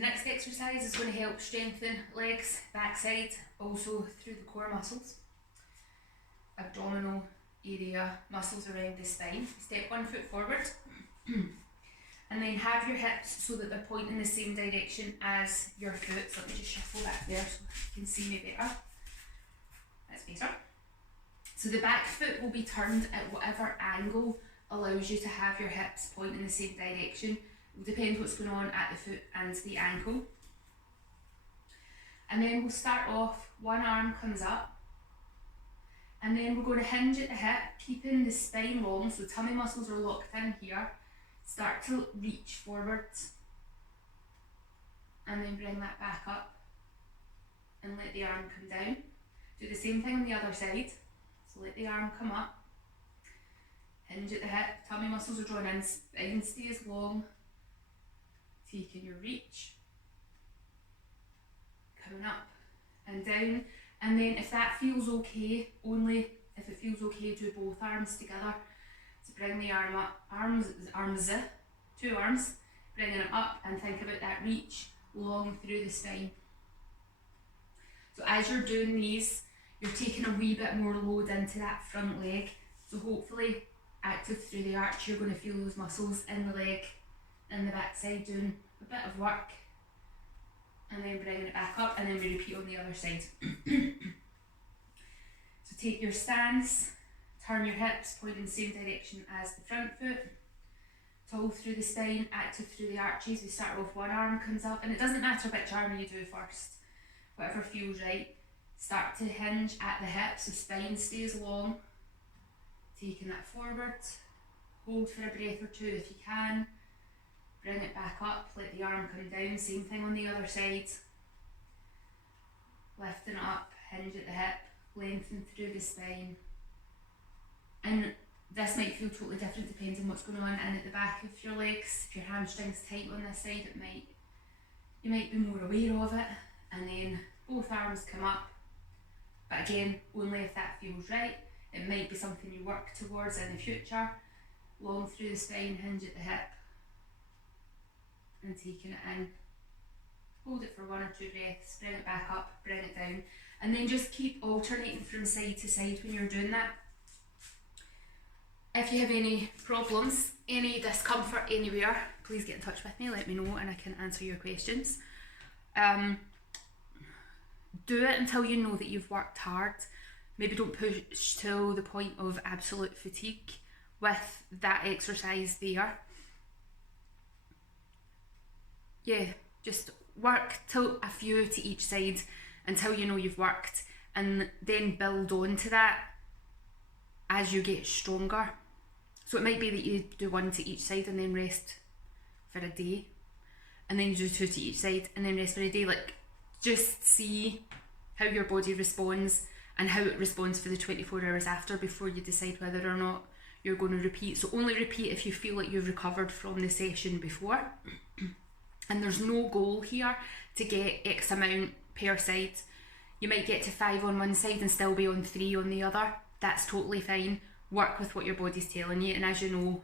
The next exercise is going to help strengthen legs, backside, also through the core muscles, abdominal area, muscles around the spine. Step 1 foot forward and then have your hips so that they're pointing the same direction as your foot. So let me just shuffle that there so you can see me better. That's better. So the back foot will be turned at whatever angle allows you to have your hips point in the same direction. It will depend what's going on at the foot and the ankle. And then we'll start off, one arm comes up, and then we're going to hinge at the hip, keeping the spine long, so tummy muscles are locked in here. Start to reach forwards, and then bring that back up, and let the arm come down. Do the same thing on the other side, so let the arm come up, hinge at the hip, tummy muscles are drawn in, spine stays long, taking your reach, coming up and down, and then if that feels okay, only if it feels okay, do both arms together. So bring the arm up, two arms, bringing it up, and think about that reach long through the spine. So as you're doing these, you're taking a wee bit more load into that front leg, so hopefully active through the arch, you're going to feel those muscles in the leg and the backside doing a bit of work, and then bringing it back up, and then we repeat on the other side. So take your stance, turn your hips, point in the same direction as the front foot, tall through the spine, active through the arches. We start off, one arm comes up, and it doesn't matter which arm you do first, whatever feels right. Start to hinge at the hips, so spine stays long, taking that forward, hold for a breath or two if you can, bring it back up, let the arm come down, same thing on the other side, lifting it up, hinge at the hip, lengthen through the spine. And this might feel totally different depending on what's going on in at the back of your legs. If your hamstring's tight on this side, you might be more aware of it, and then both arms come up, but again, only if that feels right. It might be something you work towards in the future. Long through the spine, hinge at the hip, and taking it in. Hold it for 1 or 2 breaths, bring it back up, bring it down, and then just keep alternating from side to side when you're doing that. If you have any problems, any discomfort anywhere, please get in touch with me, let me know, and I can answer your questions. Do it until you know that you've worked hard. Maybe don't push till the point of absolute fatigue with that exercise there. Yeah, just work till a few to each side until you know you've worked, and then build on to that as you get stronger. So it might be that you do 1 to each side and then rest for a day, and then you do 2 to each side and then rest for a day. Like, just see how your body responds and how it responds for the 24 hours after before you decide whether or not you're going to repeat. So only repeat if you feel like you've recovered from the session before. And there's no goal here to get X amount per side. You might get to 5 on one side and still be on 3 on the other. That's totally fine. Work with what your body's telling you, and as you know,